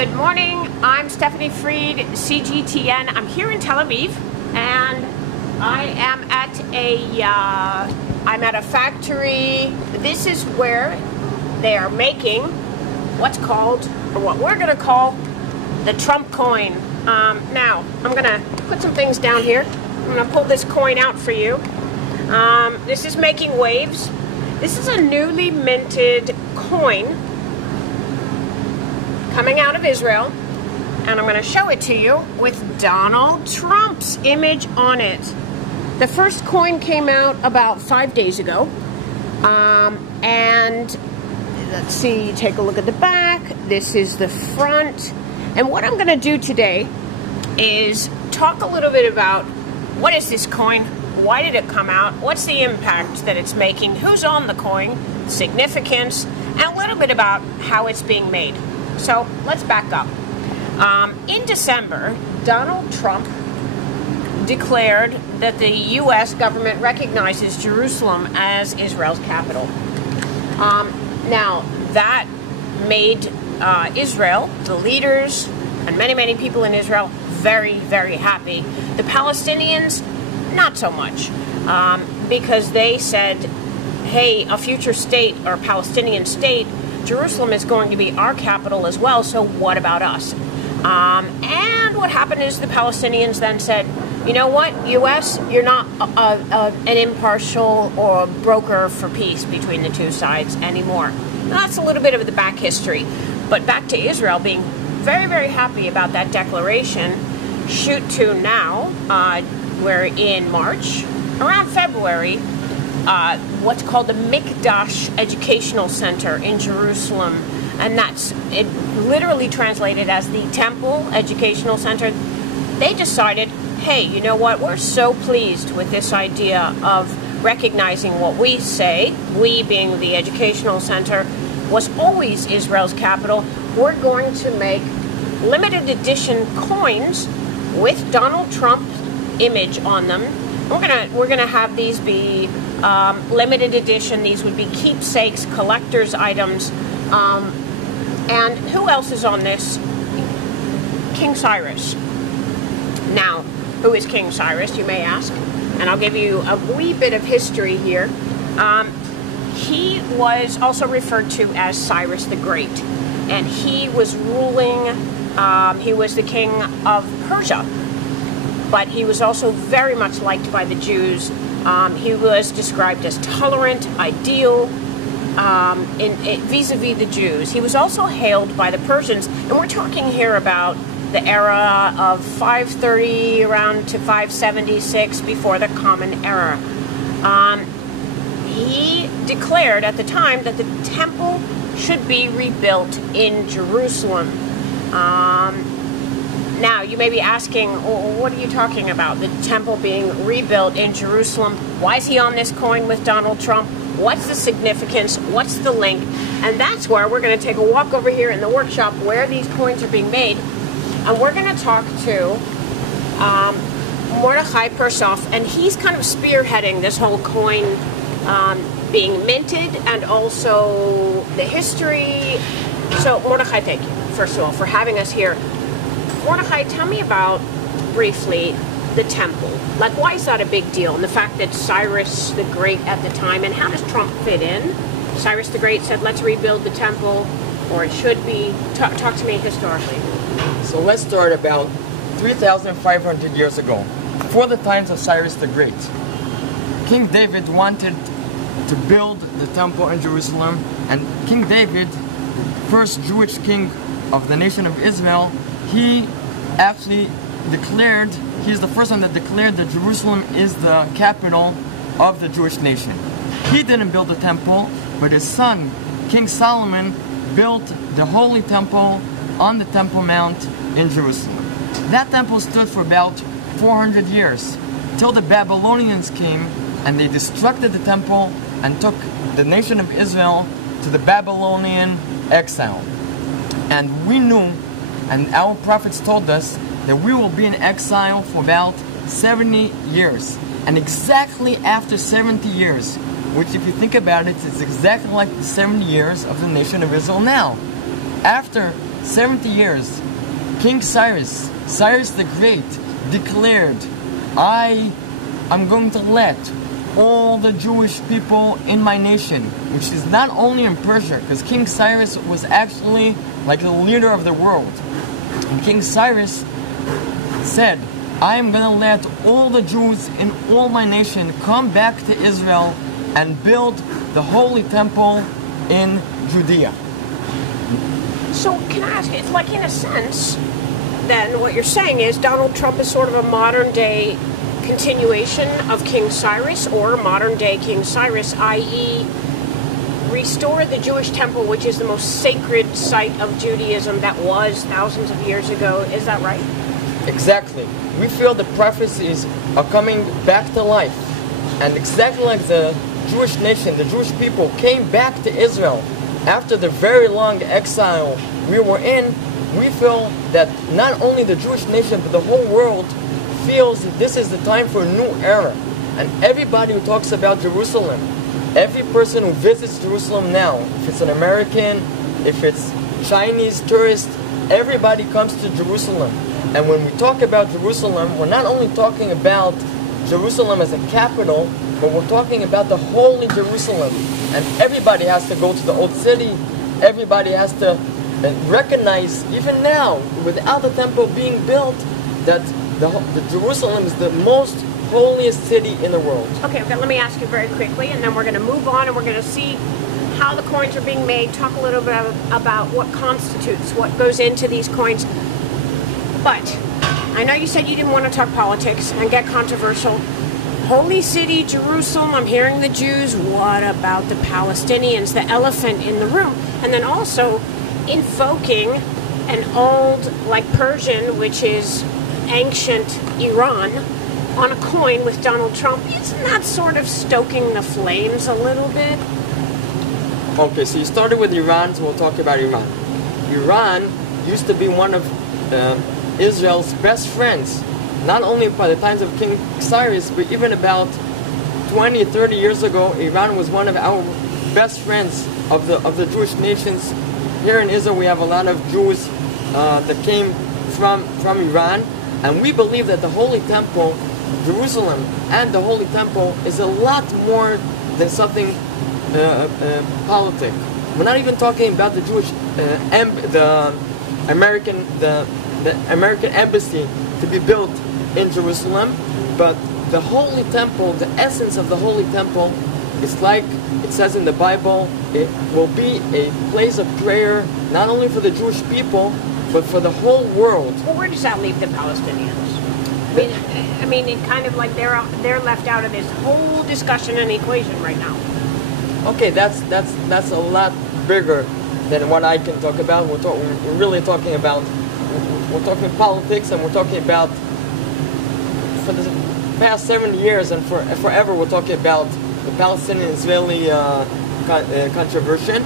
Good morning. I'm Stephanie Freed, CGTN. I'm here in Tel Aviv, and I am at a factory. This is where they are making what's called, or what we're going to call, the Trump coin. Now, I'm going to put some things down here. I'm going to pull this coin out for you. This is making waves. This is a newly minted coin coming out of Israel, and I'm going to show it to you with Donald Trump's image on it. The first coin came out about 5 days ago, and let's see, take a look at the back. This is the front, and what I'm going to do today is talk a little bit about what is this coin, why did it come out, what's the impact that it's making, who's on the coin, significance, and a little bit about how it's being made. So let's back up. In December, Donald Trump declared that the U.S. government recognizes Jerusalem as Israel's capital. Now, that made Israel, the leaders, and many, many people in Israel very, very happy. The Palestinians, not so much, because they said, hey, a future state or Palestinian state, Jerusalem is going to be our capital as well, so what about us? And what happened is the Palestinians then said, you know what, U.S., you're not an impartial or broker for peace between the two sides anymore. Now, that's a little bit of the back history. But back to Israel being very, very happy about that declaration. Shoot to now, we're in March, around February, what's called the Mikdash Educational Center in Jerusalem, and that's it, literally translated as the Temple Educational Center. They decided, hey, you know what, we're so pleased with this idea of recognizing what we say, we being the educational center, was always Israel's capital. We're going to make limited edition coins with Donald Trump's image on them. We're gonna have these be limited edition. These would be keepsakes, collector's items. And who else is on this? King Cyrus. Now, who is King Cyrus, you may ask? And I'll give you a wee bit of history here. He was also referred to as Cyrus the Great, and he was ruling, he was the king of Persia, but he was also very much liked by the Jews. He was described as tolerant, ideal, vis-a-vis the Jews. He was also hailed by the Persians, and we're talking here about the era of 530 around to 576 before the Common Era. He declared at the time that the temple should be rebuilt in Jerusalem. Now, you may be asking, what are you talking about? The temple being rebuilt in Jerusalem? Why is he on this coin with Donald Trump? What's the significance? What's the link? And that's where we're going to take a walk over here in the workshop where these coins are being made. And we're going to talk to Mordechai Persoff, and he's kind of spearheading this whole coin being minted and also the history. So, Mordechai, thank you, first of all, for having us here. Mordechai, tell me about, briefly, the temple. Like, why is that a big deal? And the fact that Cyrus the Great at the time, and how does Trump fit in? Cyrus the Great said, let's rebuild the temple, or it should be. Talk to me historically. So let's start about 3,500 years ago, before the times of Cyrus the Great. King David wanted to build the temple in Jerusalem, and King David, first Jewish king of the nation of Israel, he actually declared, he's the first one that declared that Jerusalem is the capital of the Jewish nation. He didn't build the temple, but his son, King Solomon, built the Holy Temple on the Temple Mount in Jerusalem. That temple stood for about 400 years, till the Babylonians came and they destructed the temple and took the nation of Israel to the Babylonian exile. And we knew, and our prophets told us, that we will be in exile for about 70 years. And exactly after 70 years, which if you think about it, it's exactly like the 70 years of the nation of Israel now. After 70 years, King Cyrus the Great, declared, I'm going to let all the Jewish people in my nation, which is not only in Persia, because King Cyrus was actually like the leader of the world. And King Cyrus said, I am going to let all the Jews in all my nation come back to Israel and build the Holy Temple in Judea. So can I ask, it's like in a sense, then what you're saying is Donald Trump is sort of a modern day continuation of King Cyrus, or modern day King Cyrus, i.e. restore the Jewish temple, which is the most sacred site of Judaism that was thousands of years ago. Is that right? Exactly. We feel the prophecies are coming back to life. And exactly like the Jewish nation, the Jewish people came back to Israel after the very long exile we were in, we feel that not only the Jewish nation, but the whole world feels that this is the time for a new era. And everybody who talks about Jerusalem, every person who visits Jerusalem now, if it's an American, if it's Chinese tourist, everybody comes to Jerusalem. And when we talk about Jerusalem, we're not only talking about Jerusalem as a capital, but we're talking about the holy Jerusalem. And everybody has to go to the old city. Everybody has to recognize, even now, without the temple being built, that the Jerusalem is the most holiest city in the world. Okay, let me ask you very quickly, and then we're going to move on and we're going to see how the coins are being made, talk a little bit about what constitutes, what goes into these coins. But I know you said you didn't want to talk politics and get controversial. Holy city, Jerusalem, I'm hearing the Jews. What about the Palestinians, the elephant in the room? And then also invoking an old, like Persian, which is ancient Iran, on a coin with Donald Trump. Isn't that sort of stoking the flames a little bit? Okay, so you started with Iran, so we'll talk about Iran. Iran used to be one of Israel's best friends, not only by the times of King Cyrus, but even about 20, 30 years ago, Iran was one of our best friends of the Jewish nations. Here in Israel, we have a lot of Jews that came from Iran, and we believe that the Holy Temple, Jerusalem, and the Holy Temple is a lot more than something politic. We're not even talking about the Jewish, the American embassy to be built in Jerusalem, but the Holy Temple, the essence of the Holy Temple, is like it says in the Bible, it will be a place of prayer not only for the Jewish people, but for the whole world. Well, where does that leave the Palestinians? I mean, it kind of like they're left out of this whole discussion and equation right now. Okay, that's a lot bigger than what I can talk about. We're really talking about, we're talking politics, and we're talking about, for the past 70 years and forever, we're talking about the Palestinian-Israeli controversy.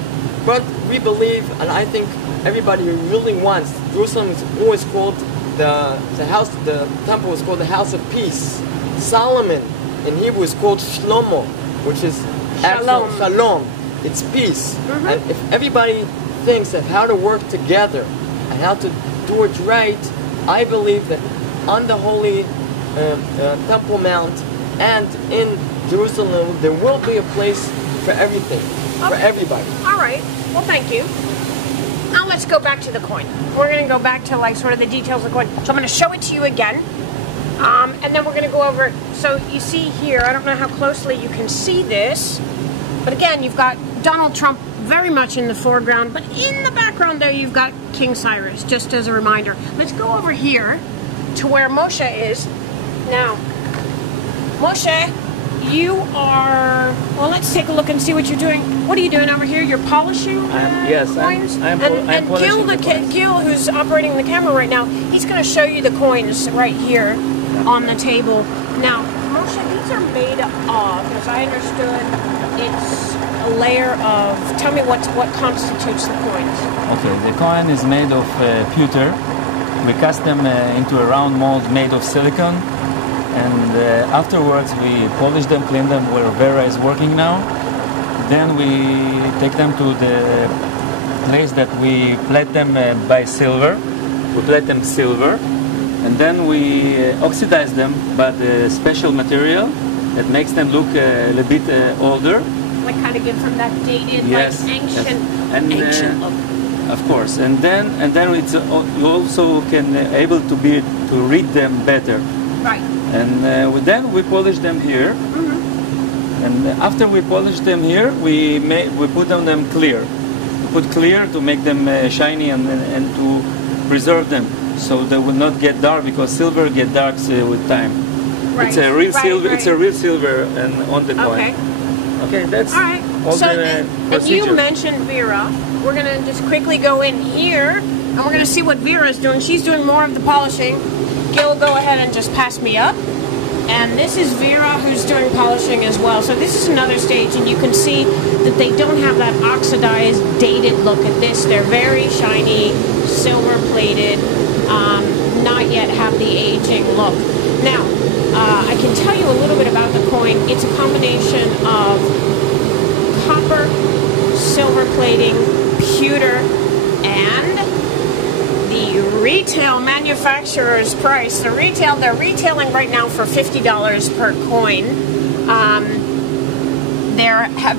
But we believe, and I think everybody who really wants, Jerusalem is always called the temple is called the house of peace. Solomon in Hebrew is called Shlomo, which is Shalom. It's peace. Mm-hmm. And if everybody thinks of how to work together and how to do it right, I believe that on the Holy Temple Mount and in Jerusalem, there will be a place for everything, for everybody. All right. Well, thank you. Now let's go back to the coin. We're going to go back to like sort of the details of the coin. So I'm going to show it to you again, and then we're going to go over it. So you see here, I don't know how closely you can see this, but again, you've got Donald Trump very much in the foreground, but in the background there you've got King Cyrus, just as a reminder. Let's go over here to where Moshe is. Now, Moshe, you are, well, let's take a look and see what you're doing. What are you doing over here? You're polishing coins? I'm polishing the coins. Gil, who's operating the camera right now, he's going to show you the coins right here on the table. Now, Moshe, these are made of, as I understood, it's a layer of, tell me what constitutes the coins. Okay, the coin is made of pewter. We cast them into a round mold made of silicon. And afterwards we polish them, clean them where Vera is working now. Then we take them to the place that we plate them by silver. We plate them silver, and then we oxidize them by a special material that makes them look a little bit older. Like kind of give them that dated, Yes, like ancient, yes. And, ancient look. Of course, and then it's you also can able to read them better. Right. And then we polish them here. Mm-hmm. And after we polish them here, we put on them clear. Put clear to make them shiny and to preserve them, so they will not get dark, because silver get dark with time. Right. It's a real silver. Right. It's a real silver and on the coin. Okay. Okay, that's all right. all So the and procedure. you mentioned Vera. We're gonna just quickly go in here, and we're gonna see what Vera is doing. She's doing more of the polishing. Gil, go ahead and just pass me up. And this is Vera, who's doing polishing as well. So this is another stage, and you can see that they don't have that oxidized, dated look at this. They're very shiny, silver-plated, not yet have the aging look. Now, I can tell you a little bit about the coin. It's a combination of copper, silver plating, pewter, and the retail manufacturer's price. They're retailing right now for $50 per coin. There have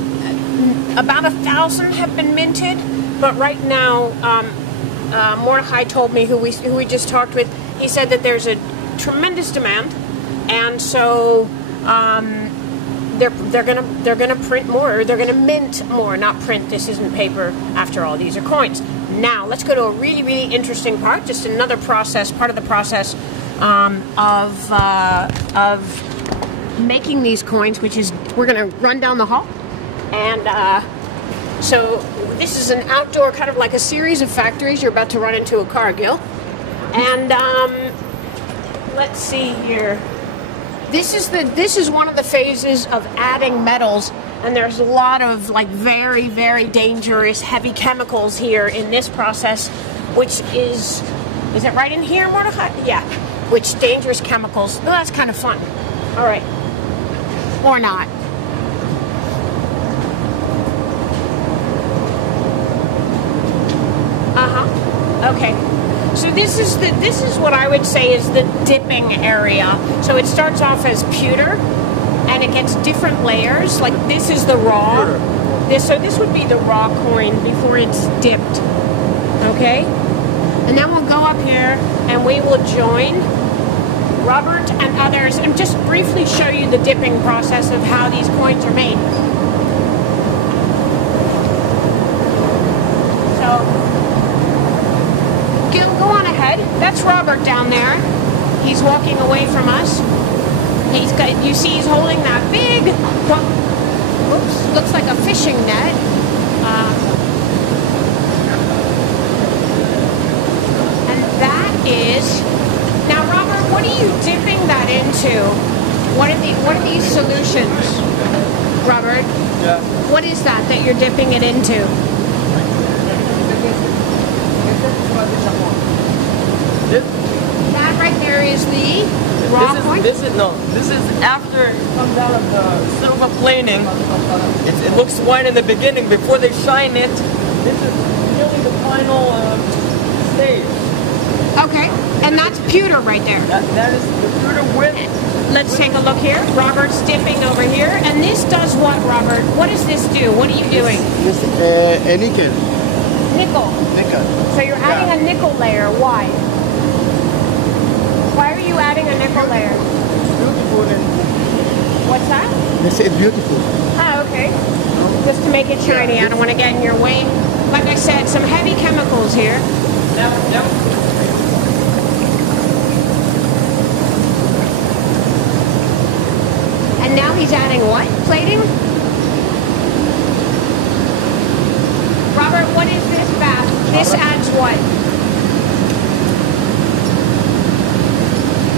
about 1,000 have been minted, but right now, Mordechai told me, who we just talked with, he said that there's a tremendous demand, and so they're gonna print more, or they're gonna mint more, not print. This isn't paper after all, these are coins. Now let's go to a really, really interesting part, just another process, part of the process of making these coins, which is, we're gonna run down the hall, and so this is an outdoor, kind of like a series of factories. You're about to run into a car, Gil, and let's see here. This is one of the phases of adding metals, and there's a lot of like very, very dangerous heavy chemicals here in this process, which is it right in here, Mordechai? Yeah, which dangerous chemicals. Well, that's kind of fun. All right, or not. Okay. So this is what I would say is the dipping area. So it starts off as pewter, and it gets different layers. Like this is the raw. So this would be the raw coin before it's dipped. Okay? And then we'll go up here and we will join Robert and others and just briefly show you the dipping process of how these coins are made. So go on ahead. That's Robert down there. He's walking away from us. You see he's holding that big, oops, looks like a fishing net. And that is, now Robert, what are you dipping that into? What are these solutions? Robert? Yeah. What is that you're dipping it into? That right there is the raw coin? This is after it comes out of the silver plating. It looks white in the beginning before they shine it. This is really the final stage. Okay, and that's pewter right there. That is the pewter with. Let's take a look here. Robert's dipping over here, and this does what, Robert? What does this do? What are you doing? This a nickel. Nickel. Nickel. So you're adding a nickel layer. Why? Why are you adding a nickel layer? Beautiful. What's that? They say it's beautiful. Ah, okay. Just to make it shiny. I don't want to get in your way. Like I said, some heavy chemicals here. Yep. And now he's adding what? Plating? Robert, what is this bath? This adds what?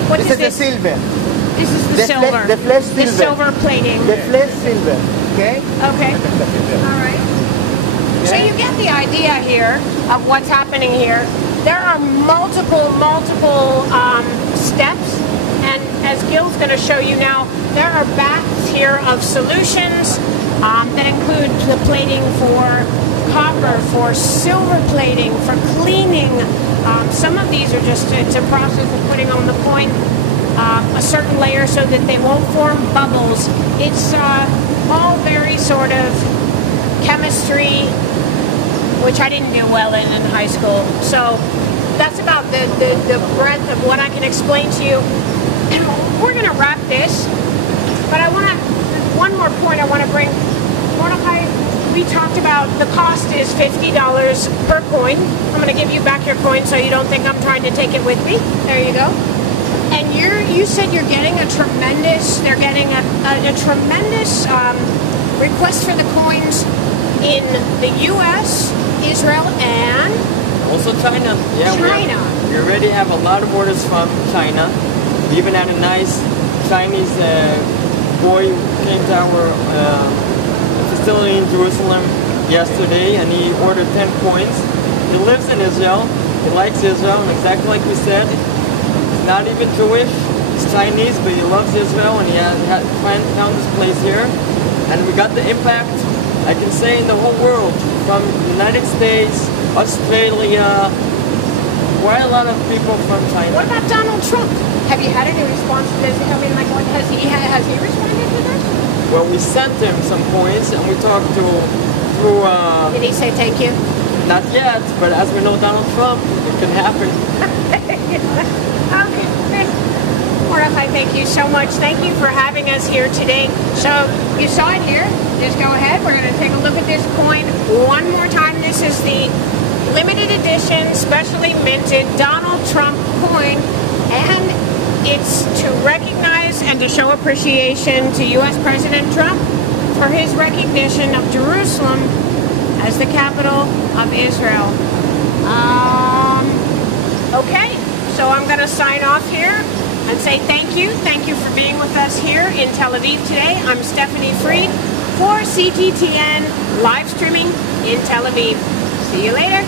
What This is the silver. This is the silver. The flesh silver. The silver plating. The flesh silver. Okay? Okay. All right. So you get the idea here of what's happening here. There are multiple steps, and as Gil's going to show you now, there are baths here of solutions that include the plating for copper, for silver plating, for cleaning. Some of these are just, it's a process of putting on the coin a certain layer so that they won't form bubbles. It's all very sort of chemistry, which I didn't do well in high school. So that's about the breadth of what I can explain to you. And we're going to wrap this, but I want to, one more point I want to bring. Mordechai, we talked about the cost is $50 per coin. I'm going to give you back your coin so you don't think I'm trying to take it with me. There you go. And you said you're getting a tremendous, they're getting a tremendous request for the coins in the U.S., Israel, and Also China. Yeah, China. We already have a lot of orders from China. We even had a nice Chinese boy who came to our facility in Jerusalem yesterday, and he ordered 10 coins. He lives in Israel. He likes Israel, and exactly like we said, he's not even Jewish. He's Chinese, but he loves Israel, and he found this place here. And we got the impact, I can say, in the whole world, from the United States, Australia, quite a lot of people from China. What about Donald Trump? Have you had any response to this? I mean, like, what has he responded to this? Well, we sent him some coins, and we talked through. Did he say thank you? Not yet, but as we know Donald Trump, it can happen. Okay. Mordechai, thank you so much. Thank you for having us here today. So you saw it here. Just go ahead. We're going to take a look at this coin one more time. This is the limited edition, specially minted Donald Trump coin, and it's to recognize and to show appreciation to U.S. President Trump for his recognition of Jerusalem as the capital of Israel. Okay, so I'm going to sign off here and say thank you. Thank you for being with us here in Tel Aviv today. I'm Stephanie Fried for CGTN live streaming in Tel Aviv. See you later.